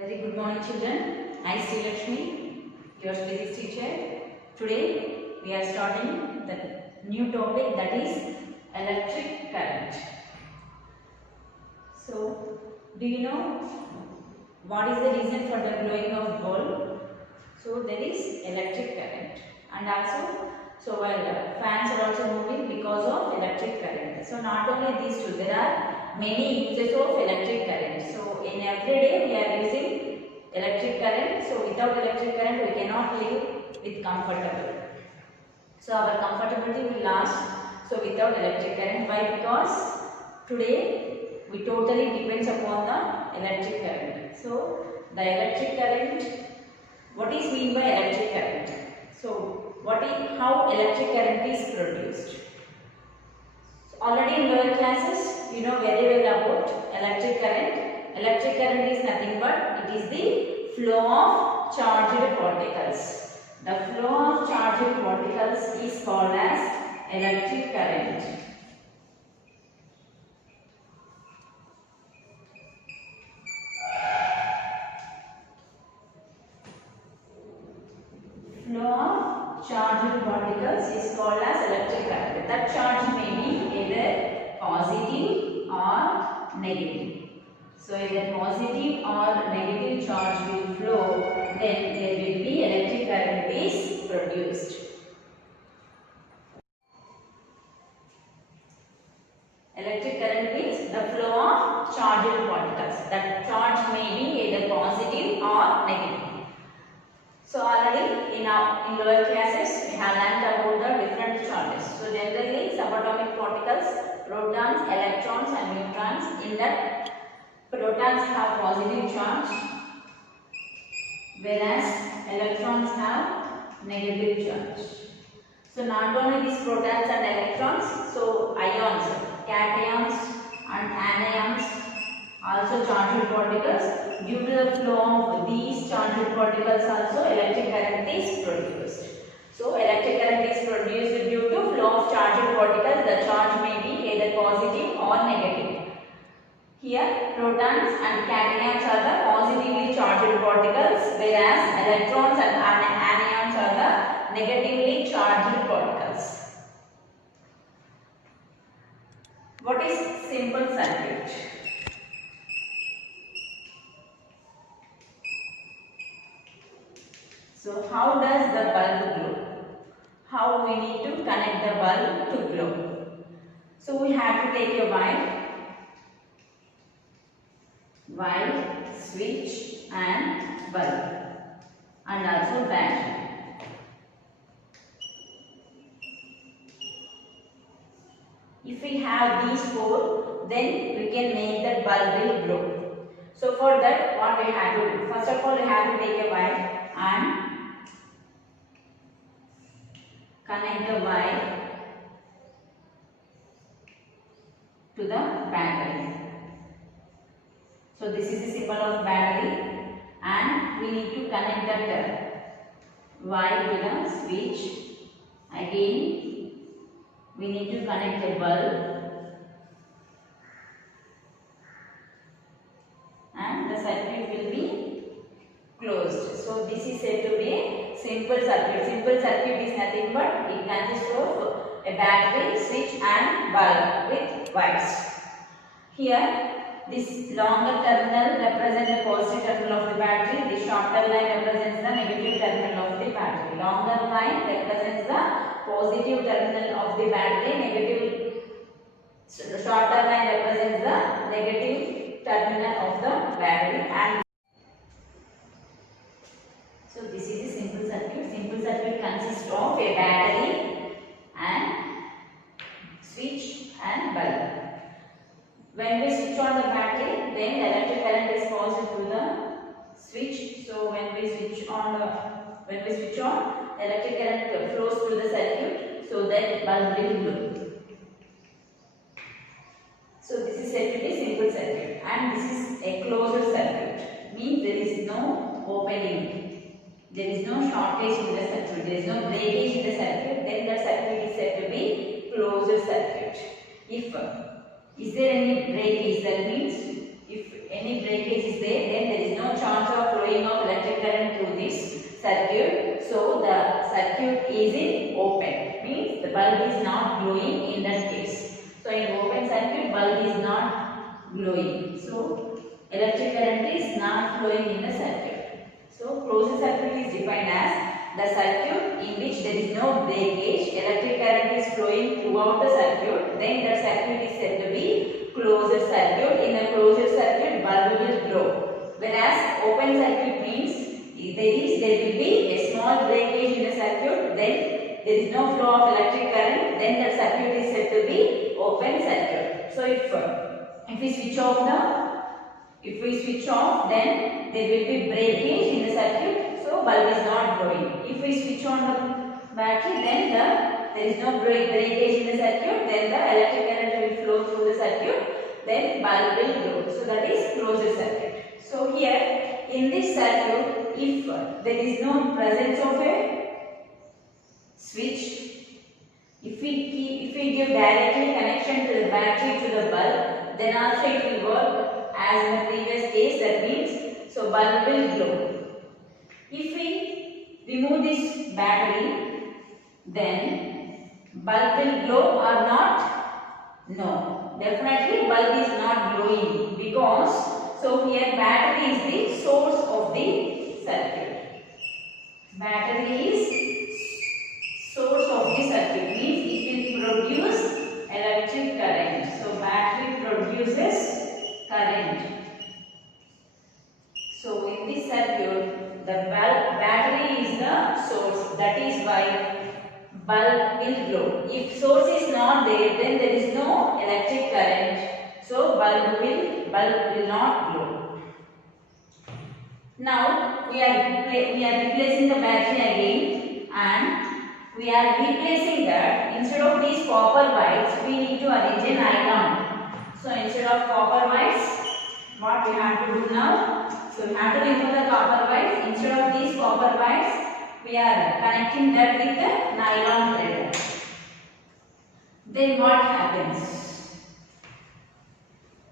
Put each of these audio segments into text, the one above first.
Very good morning children. I am Sri Lakshmi, your physics teacher. Today we are starting the new topic, that is electric current. So, do you know what is the reason for the glowing of bulb? So there is electric current, and also fans are also moving because of electric current. So not only these two, there are many uses of electric current. So in every day we are using electric current. So without electric current we cannot live with comfortable. So our comfortability will last. So without electric current, why? Because today we totally depends upon the electric current. So the electric current, what is mean by electric current? So how electric current is produced? So already in lower classes you know very well about electric current. Electric current is nothing but it is the flow of charged particles. The flow of charged particles is called as electric current. Flow of charged particles is called as electric current. That charge may be either positive or negative. So either positive or negative charge will flow, then there will be electric current is produced. Electric current means the flow of charged particles. That charge may be either positive or negative. So already in lower classes we have learned about the different charges. So generally subatomic particles, protons, electrons and neutrons. In that protons have positive charge, whereas electrons have negative charge. So not only these protons and electrons, so ions, cations and anions, also charged particles. Due to the flow of these charged particles also electric current is produced. So electric current is produced due to flow of charged particles. The charge may be either positive or negative. Here protons and cations are the positively charged particles, whereas electrons and anions are the negatively charged particles. What is simple circuit? So how does the bulb glow? How we need to connect the bulb to glow? So we have to take a wire, switch and bulb, and also battery. If we have these four, then we can make that bulb will glow. So for that, what we have to do? First of all, we have to take a wire and connect the wire to the battery. So this is the symbol of battery, and we need to connect that wire to the switch. Again, we need to connect a bulb, and the circuit will be closed. So this is said to be a simple circuit. Simple circuit is nothing but it consists of a battery, switch and bulb with wires. Here this longer terminal represents the positive terminal of the battery. The shorter line represents the negative terminal of the battery. Longer line represents the positive terminal of the battery. Shorter line represents the negative terminal of the battery. And so this is a simple circuit. Simple circuit consists of a battery and switch and bulb. When we switch on the battery, then the electric current is passed through the switch. So when we switch on, electric current flows through the circuit, so that bulb will glow. So this is said to be simple circuit, and this is a closed circuit. Means there is no opening, there is no shortage in the circuit, there is no breakage in the circuit. Then the circuit is said to be closed circuit. Is there any breakage? That means if any breakage is there, then there is no chance of flowing of electric current through this circuit. So the circuit is in open, means the bulb is not glowing in that case. So in open circuit, bulb is not glowing. So electric current is not flowing in the circuit. So closed circuit is defined as the circuit in which there is no breakage, electric current is flowing throughout the circuit, then the circuit is said to be closed circuit. In a closed circuit, bulb will glow. Whereas open circuit means there will be a small breakage in the circuit, then there is no flow of electric current, then the circuit is said to be open circuit. So if we switch off, then there will be breakage in the circuit, so bulb is not glowing. If we switch on the battery, then there is no breakage in the circuit, then the electric current will flow through the circuit, then bulb will glow. So that is closed circuit. So here in this circuit, if there is no presence of a switch, if we give directly connection to the battery to the bulb, then also it will work as in the previous case. That means so bulb will glow. If we remove this battery, then bulb will glow or not? No, definitely bulb is not glowing, because so here battery is the source of the circuit. Battery is source of the circuit, means it will produce electric current. So battery produces current. So in this circuit, the battery is the source. That is why bulb will glow. If source is not there, then there is no electric current. So bulb will not glow. Now we are replacing the battery again, and we are replacing that. Instead of these copper wires, we need to arrange a nylon. So instead of copper wires, what we have to do now? So we have to remove the copper wires. Instead of these copper wires, we are connecting that with the nylon thread. Then what happens?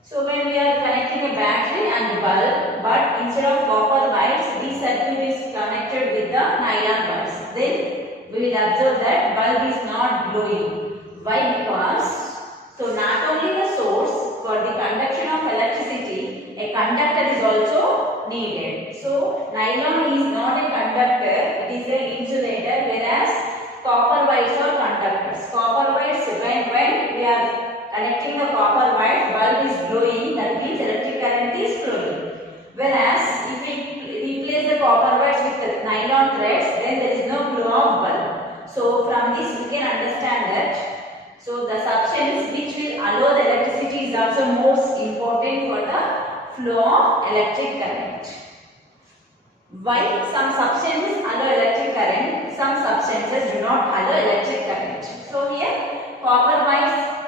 So when we are connecting a battery and bulb, but instead of copper wires, this circuit is connected with the nylon wires. Then we will observe that bulb is not glowing. Why? Because so not only the source, for the conduction of electricity, a conductor is also needed. So nylon is not a conductor, it is an insulator, whereas copper wires are conductors. Copper wires, when we are connecting the copper wire, bulb is glowing, that means electric current is flowing. Whereas if we replace the copper wires with the nylon threads, then there is no glow of bulb. So from this we can understand that so the substance which will allow the electricity is also most important for the flow of electric current. Why some substances allow electric current, some substances do not allow electric current. So here copper wires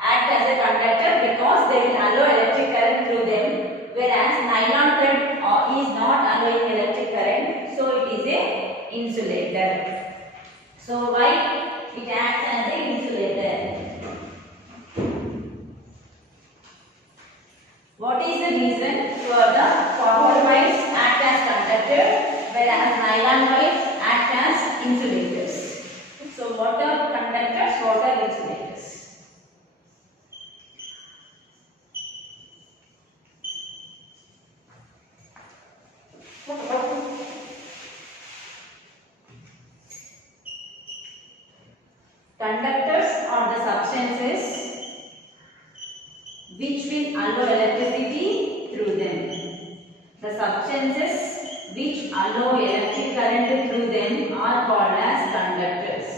act as a conductor because they will allow electric current through them, whereas nylon thread is not allowing electric current, so it is a insulator. So why it acts as an insulator? What is the reason for the copper wires act as conductor, whereas nylon wires act as insulators? So what are conductors, what are insulators? Conductors are the substances which will allow electricity through them. The substances which allow electric current through them are called as conductors.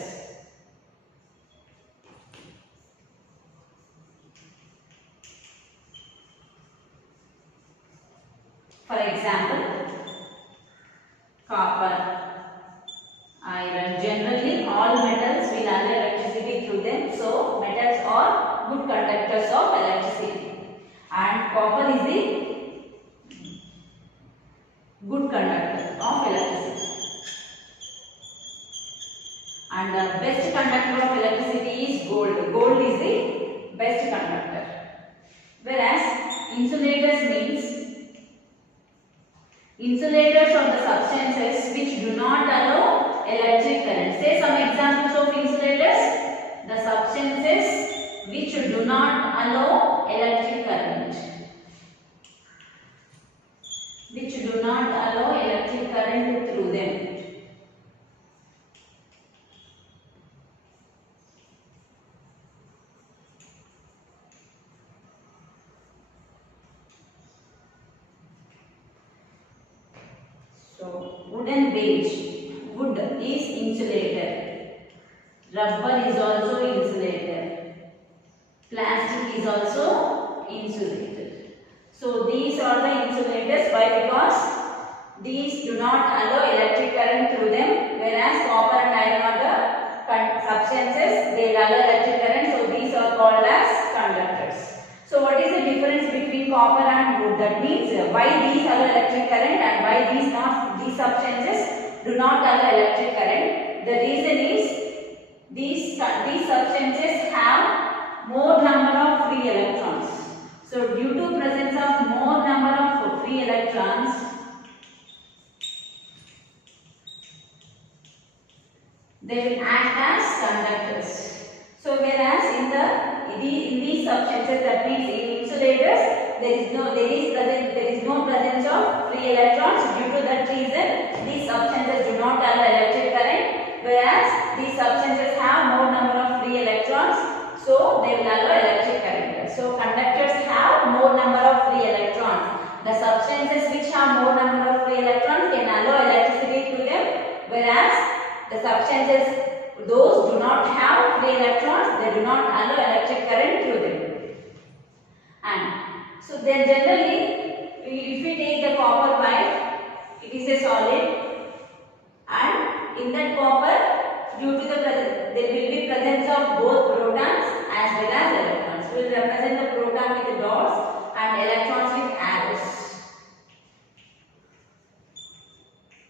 For example, copper, iron. Generally, all metals will allow electricity through them. So, metals are good conductors of electricity. And copper is the good conductor of electricity. And the best conductor of electricity is gold. Gold is the best conductor. Whereas, insulators means Insulators are the substances which do not allow electric current. Say some examples of insulators. The substances which do not allow electric current. Which do not allow electric current through them. So, wood and beige. Wood is insulator. Rubber is also insulator. Plastic is also insulated. So, these are the insulators. Why? Because these do not allow electric current through them, whereas copper and iron are the substances, they allow electric current. So, these are called as conductors. So, what is the difference between copper and wood? That means why these allow electric current and why these substances do not allow electric current. The reason is these substances have more number of free electrons. So, due to presence of more number of free electrons, they will act as conductors. So, whereas in these substances, that means in insulators, there is no presence of free electrons. Due to that reason, these substances do not allow electric current, whereas these substances have more number of free electrons, so they will allow electric current. So, conductors have more number of free electrons. The substances which have more number of free electrons can allow electricity to them, whereas the substances those do not have free electrons, they do not allow electric current through them. And so then generally, if we take the copper wire, it is a solid, and in that copper, due to there will be presence of both protons as well as electrons. We will represent the proton with the dots and electrons with arrows.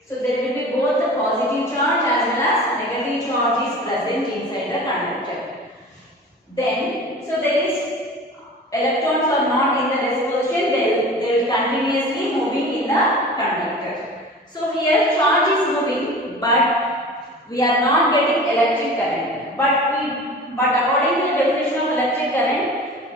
So there will be both the positive charge as well as negative charge is present inside the conductor. Then, so there is electrons are not in the rest position, they will continuously moving in the conductor. So here charge is moving, but we are not getting electric current. But according to the definition of electric current,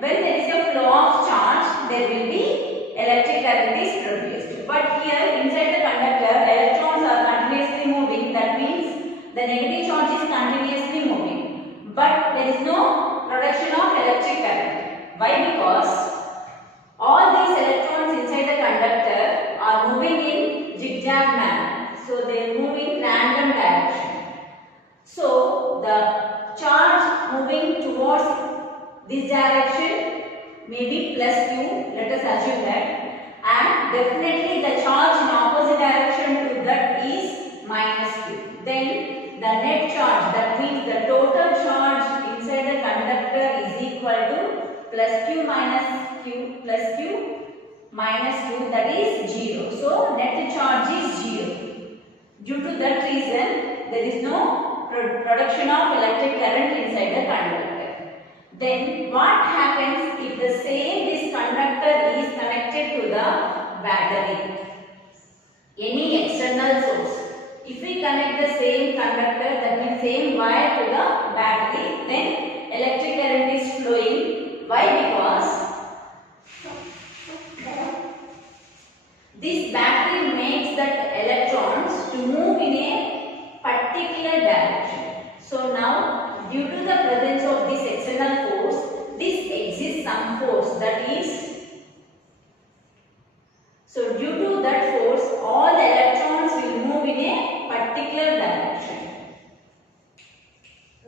when there is a flow of charge, there will be electric current is produced. But here inside the conductor, electrons are continuously moving. That means the negative charge is continuously moving, but there is no production of electric current. Why? Because all these electrons inside the conductor are moving in zigzag manner. So they move in random direction. So the charge moving towards this direction may be plus q, let us assume that, and definitely the charge in opposite direction to that is minus q. Then the net charge, that means the total charge inside the conductor is equal to plus q minus q plus q minus 2, that is 0. So net charge is 0. Due to that reason, there is no production of electric current inside the conductor. Then what happens if this conductor is connected to the battery? Any external source. If we connect the same conductor, that means same wire to the battery, then electric current is flowing. Why? Because this battery makes that electrons to move in a particular direction. So now, due to the presence of this external force, this exists some force, that is, so due to that force, all the electrons will move in a particular direction.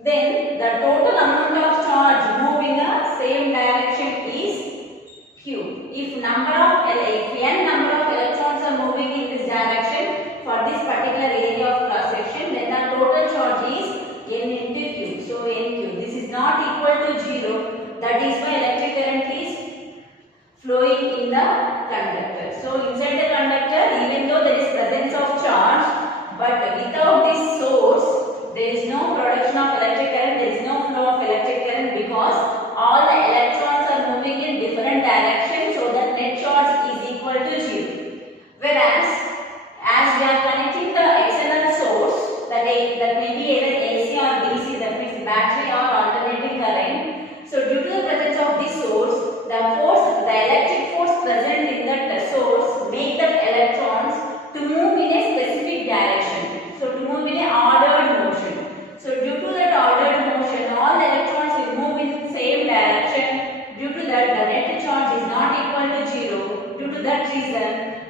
Then the total amount of charge move in the same direction is q. If n number of electrons are moving in this direction for this particular area of cross section, then the total charge is n into q. So nq. This is not equal to 0. That is why electric current is flowing in the conductor. So inside the conductor, even though there is presence of charge, but without this source, there is no production of electric current, there is no flow of electric current, because all the electrons are moving in different directions, so that net charge is equal to 0. Whereas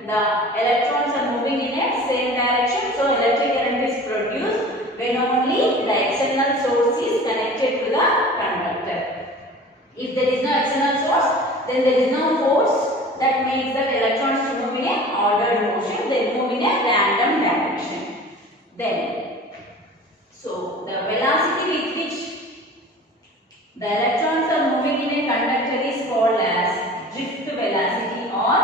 the electrons are moving in a same direction, so electric current is produced when only the external source is connected to the conductor. If there is no external source, then there is no force that makes the electrons to move in a ordered motion. They move in a random direction. Then, so the velocity with which the electrons are moving in a conductor is called as drift velocity or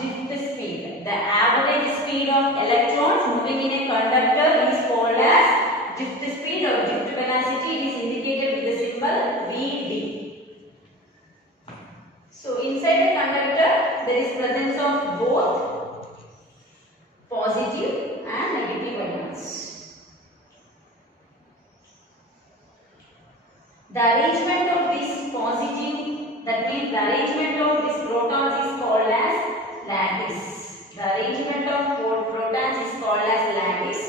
drift speed. The average speed of electrons moving in a conductor is called as drift speed or drift velocity. It is indicated with the symbol Vd. So inside the conductor there is presence of both positive and negative ions. The arrangement of this positive, that means the arrangement of these protons is called as lattice. The arrangement of protons is called as lattice.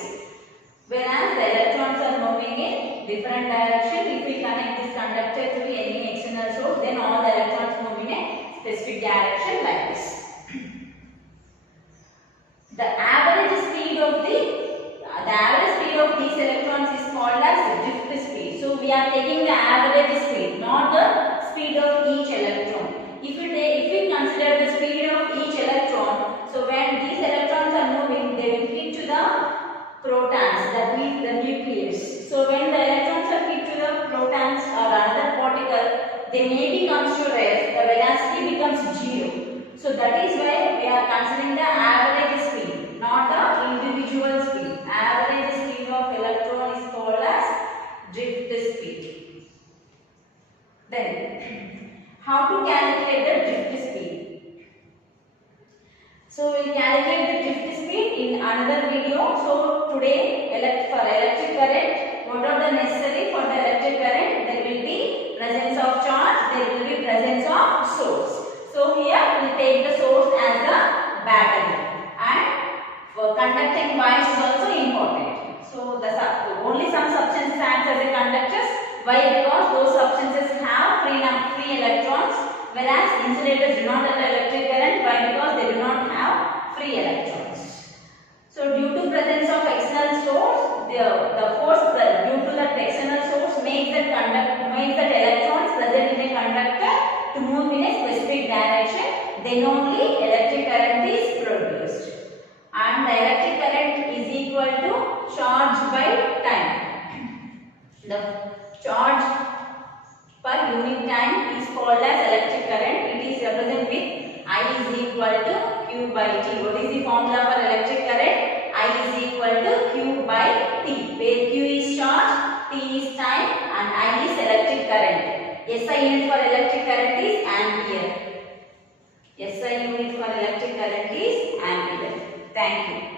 Whereas the electrons are moving in different direction. If we connect this conductor to any external source, then all the electrons move in a specific direction like this. The average speed of these electrons is called as drift speed. So we are taking the average speed, not the speed of each electron. If we consider the speed of each electron, so when these electrons are moving, they will hit to the protons, that means the nucleus. So when the electrons are hit to the protons or another particle, they maybe comes to rest, the velocity becomes 0. So that is why we are considering the average speed, not the individual speed. Average speed of electron is called as drift speed. Then, how to calculate the drift speed? So we will calculate the drift speed in another video. So today for electric current, what are the necessary for the electric current? There will be presence of charge, there will be presence of source. So here we take the source as the battery, and for conducting wires is also important. So only some substances act as a conductors. Why? Because those substances have free electrons, whereas insulators do not have electric current. Why? Because they do not have free electrons. So due to presence of external source, the force due to that external source makes that electrons present in a conductor to move in a specific direction. Then only electric current is produced. And the electric current is equal to charge by time. The charge per unit time is called as electric current. It is represented with I is equal to Q by T. What is the formula for electric current? I is equal to Q by T, where Q is charge, T is time, and I is electric current. SI unit for electric current is ampere. SI unit for electric current is ampere. Thank you.